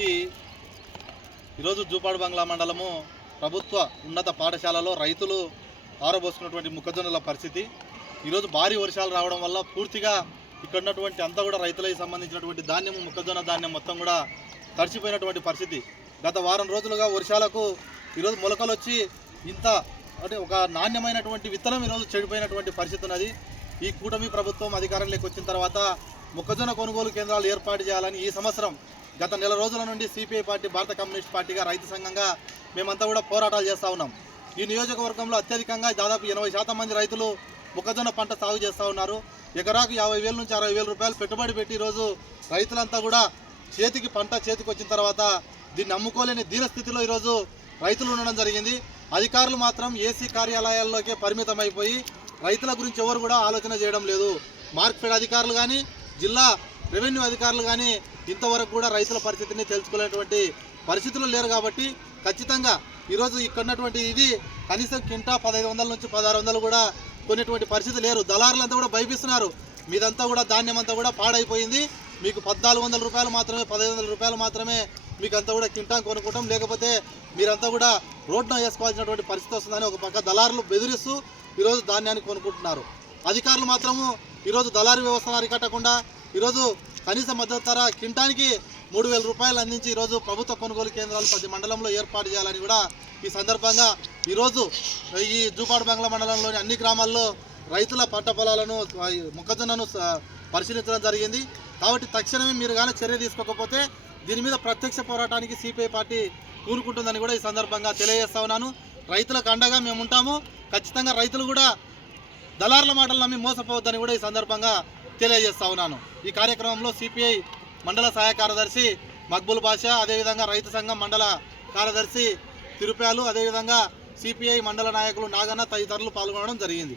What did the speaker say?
ఇది ఈరోజు జూపాడు బంగ్లా మండలము ప్రభుత్వ ఉన్నత పాఠశాలలో రైతులు ఆరబోసుకున్నటువంటి మొక్కజొన్నల పరిస్థితి. ఈరోజు భారీ వర్షాలు రావడం వల్ల పూర్తిగా ఇక్కడ ఉన్నటువంటి అంతా కూడా రైతులకు సంబంధించినటువంటి ధాన్యం మొక్కజొన్న ధాన్యం మొత్తం కూడా తడిచిపోయినటువంటి పరిస్థితి. గత వారం రోజులుగా వర్షాలకు ఈరోజు మొలకలు వచ్చి ఇంత అంటే ఒక నాణ్యమైనటువంటి విత్తనం ఈరోజు చెడిపోయినటువంటి పరిస్థితి ఉన్నది. ఈ కూటమి ప్రభుత్వం అధికారంలోకి వచ్చిన తర్వాత మొక్కజొన్న కొనుగోలు కేంద్రాలు ఏర్పాటు చేయాలని ఈ సంవత్సరం గత నెల రోజుల నుండి సిపిఐ పార్టీ భారత కమ్యూనిస్ట్ పార్టీగా రైతు సంఘంగా మేమంతా కూడా పోరాటాలు చేస్తూ ఉన్నాం. ఈ నియోజకవర్గంలో అత్యధికంగా దాదాపు ఎనభై శాతం మంది రైతులు మొక్కజొన్న పంట సాగు చేస్తూ ఉన్నారు. ఎకరాకు యాభై వేల నుంచి అరవై వేల రూపాయలు పెట్టుబడి పెట్టి ఈరోజు రైతులంతా కూడా చేతికి పంట చేతికి వచ్చిన తర్వాత దీన్ని నమ్ముకోలేని దీనస్థితిలో ఈరోజు రైతులు ఉండడం జరిగింది. అధికారులు మాత్రం ఏసీ కార్యాలయాల్లోకే పరిమితం అయిపోయి రైతుల గురించి ఎవరు కూడా ఆలోచన చేయడం లేదు. మార్కెట్ అధికారులు కానీ జిల్లా రెవెన్యూ అధికారులు కానీ ఇంతవరకు కూడా రైతుల పరిస్థితిని తెలుసుకోలేనటువంటి పరిస్థితులు లేరు కాబట్టి ఖచ్చితంగా ఈరోజు ఇక్కడ ఉన్నటువంటి ఇది కనీసం కింటా పదహైదు వందల నుంచి పదహారు వందలు కూడా కొనేటువంటి పరిస్థితి లేరు. దళారులంతా కూడా భయపిస్తున్నారు. మీదంతా కూడా ధాన్యం అంతా కూడా పాడైపోయింది. మీకు పద్నాలుగు వందల రూపాయలు మాత్రమే పదహైదు వందల రూపాయలు మాత్రమే మీకు అంతా కూడా కింటా కొనుక్కోవటం. లేకపోతే మీరంతా కూడా రోడ్న వేసుకోవాల్సినటువంటి పరిస్థితి వస్తుందని ఒక పక్క దళారులు బెదిరిస్తూ ఈరోజు ధాన్యాన్ని కొనుక్కుంటున్నారు. అధికారులు మాత్రము ఈరోజు దళారు వ్యవస్థను అరికట్టకుండా ఈరోజు కనీస మద్దతు ధర కింటానికి మూడు వేల రూపాయలు అందించి ఈరోజు ప్రభుత్వ కొనుగోలు కేంద్రాలు ప్రతి మండలంలో ఏర్పాటు చేయాలని కూడా ఈ సందర్భంగా ఈరోజు ఈ జూపాడు బంగ్లా మండలంలోని అన్ని గ్రామాల్లో రైతుల పంట పొలాలను మొక్కజొన్నను పరిశీలించడం జరిగింది. కాబట్టి తక్షణమే మీరు కానీ చర్య తీసుకోకపోతే దీని మీద ప్రత్యక్ష పోరాటానికి సిపిఐ పార్టీ కూనుకుంటుందని కూడా ఈ సందర్భంగా తెలియజేస్తా ఉన్నాను. రైతులకు అండగా మేము ఉంటాము. ఖచ్చితంగా రైతులు కూడా దళారుల మాటలు నమ్మి మోసపోవద్దని కూడా ఈ సందర్భంగా తెలియజేస్తా ఉన్నాను. ఈ కార్యక్రమంలో సిపిఐ మండల సహాయ కార్యదర్శి మక్బుల్ బాషా అదేవిధంగా రైతు సంఘం మండల కార్యదర్శి తిరుపాలు అదేవిధంగా సిపిఐ మండల నాయకులు నాగన్న తదితరులు పాల్గొనడం జరిగింది.